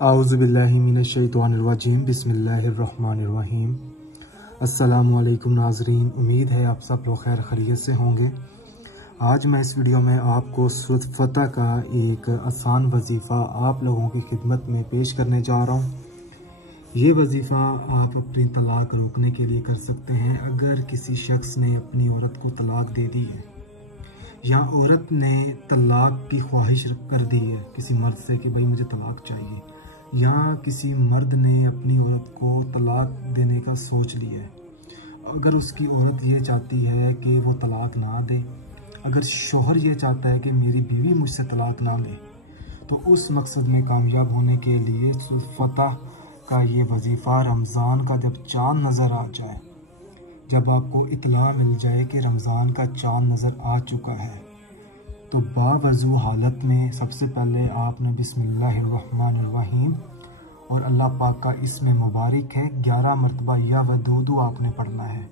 आउज़ुबिल्लाहि मिनश्शैतानिर्रजीम बिस्मिल्लाहिर्रहमानिर्रहीम। अस्सलामु अलैकुम नाज़रीन, उम्मीद है आप सब लोग खैर खैरियत से होंगे। आज मैं इस वीडियो में आपको सूरत फतह का एक आसान वजीफ़ा आप लोगों की खिदमत में पेश करने जा रहा हूँ। ये वजीफ़ा आप अपनी तलाक रोकने के लिए कर सकते हैं। अगर किसी शख्स ने अपनी औरत को तलाक दे दी है या औरत ने तलाक की ख्वाहिश कर दी है किसी मर्द से कि भाई मुझे तलाक चाहिए, या किसी मर्द ने अपनी औरत को तलाक देने का सोच लिया है, अगर उसकी औरत ये चाहती है कि वो तलाक ना दे, अगर शौहर ये चाहता है कि मेरी बीवी मुझसे तलाक ना ले, तो उस मकसद में कामयाब होने के लिए फतह का ये वजीफ़ा रमज़ान का जब चाँद नज़र आ जाए, जब आपको इत्तला मिल जाए कि रमज़ान का चाँद नज़र आ चुका है, तो बावजू हालत में सबसे पहले आपने बिस्मिल्लाहिर्रहमानिर्रहीम और अल्लाह पाक का इसमें मुबारक है 11 मरतबा या वदूदू आपने पढ़ना है।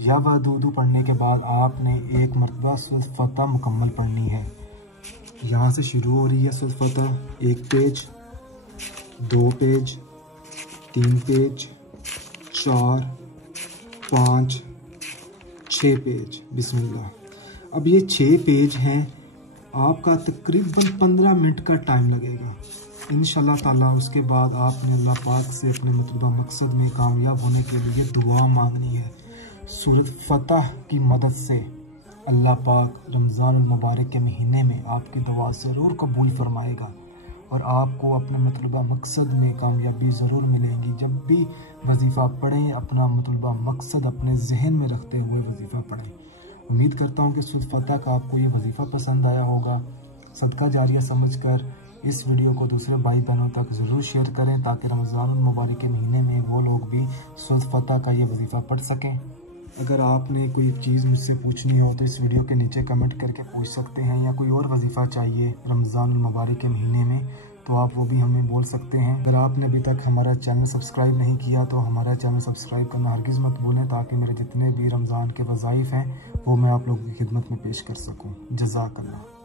या वदूदू पढ़ने के बाद आपने एक मरतबा सूरत फतह मुकम्मल पढ़नी है। यहाँ से शुरू हो रही है सूरत फतह। 1 पेज, 2 पेज, 3 पेज, 4, 5, 6 पेज। बिस्मिल्लाह। अब ये 6 पेज हैं, आपका तकरीबन 15 मिनट का टाइम लगेगा इंशाल्लाह ताला। उसके बाद आपने अल्लाह पाक से अपने मतलूबा मकसद में कामयाब होने के लिए दुआ मांगनी है। सूरत फतह की मदद से अल्लाह पाक रमज़ान मुबारक के महीने में आपकी दुआ ज़रूर कबूल फरमाएगा और आपको अपने मतलूबा मकसद में कामयाबी ज़रूर मिलेगी। जब भी वजीफ़ा पढ़ें, अपना मतलूबा मकसद अपने जहन में रखते हुए वजीफ़ा पढ़ें। उम्मीद करता हूँ कि सूरत फतह का आपको ये वजीफ़ा पसंद आया होगा। सदका जारिया समझकर इस वीडियो को दूसरे भाई बहनों तक ज़रूर शेयर करें ताकि रमज़ान मुबारक के महीने में वो लोग भी सूरत फतह का ये वजीफ़ा पढ़ सकें। अगर आपने कोई चीज़ मुझसे पूछनी हो तो इस वीडियो के नीचे कमेंट करके पूछ सकते हैं, या कोई और वजीफ़ा चाहिए रमज़ान मुबारक के महीने में तो आप वो भी हमें बोल सकते हैं। अगर आपने अभी तक हमारा चैनल सब्सक्राइब नहीं किया तो हमारा चैनल सब्सक्राइब करना हरगिज़ मत भूलें ताकि मेरे जितने भी रमज़ान के वज़ाइफ़ हैं वो मैं आप लोगों की खिदमत में पेश कर सकूँ। जज़ाकल्लाह।